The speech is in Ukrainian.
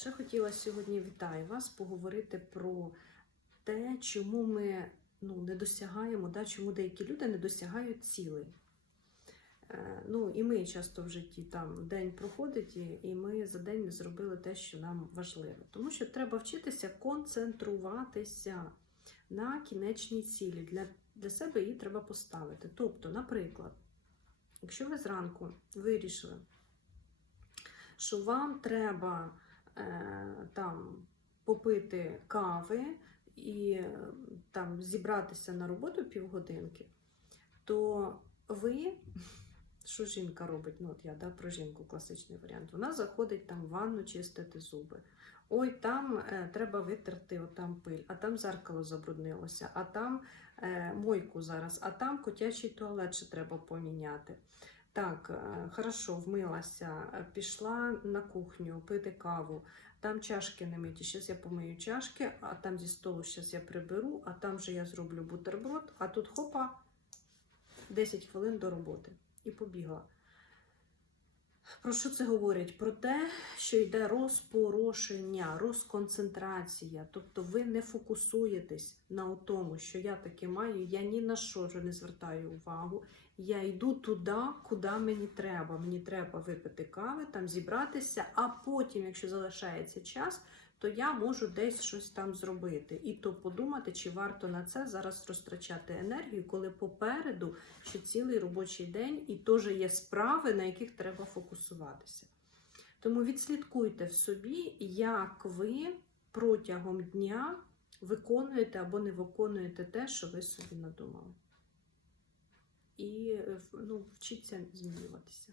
Ще хотіла сьогодні вітаю вас поговорити про те, чому ми ну, не досягаємо, да, чому деякі люди не досягають цілей. Е, Ну, і ми часто в житті там день проходить, і, ми за день не зробили те, що нам важливо. Тому що треба вчитися концентруватися на кінечній цілі. Для, для себе її треба поставити. Тобто, наприклад, якщо ви зранку вирішили, що вам треба там попити кави і е, там зібратися на роботу півгодинки, то ви, що жінка робить? Ну, от я да, про жінку класичний варіант. Вона заходить там в ванну чистити зуби. Ой, там е, треба витерти отам пиль, а там зеркало забруднилося, а там е, мойку зараз, а там котячий туалет ще треба поміняти. Так, е, хорошо, вмилася, пішла на кухню пити каву. Там чашки не миті. Зараз я помию чашки, а там зі столу зараз я приберу, а там же я зроблю бутерброд, а тут хопа 10 хвилин до роботи. І побігла. Про що це говорить? Про те, що йде розпорошення, розконцентрація. Тобто ви не фокусуєтесь на тому, що я таке маю, я ні на що вже не звертаю увагу. Я йду туди, куди мені треба. Мені треба випити кави, там зібратися, а потім, якщо залишається час, то я можу десь щось там зробити. І то подумати, чи варто на це зараз розтрачати енергію, коли попереду ще цілий робочий день і теж є справи, на яких треба фокусуватися. Тому відслідкуйте в собі, як ви протягом дня виконуєте або не виконуєте те, що ви собі надумали. І е, ну, вчіться змінюватися.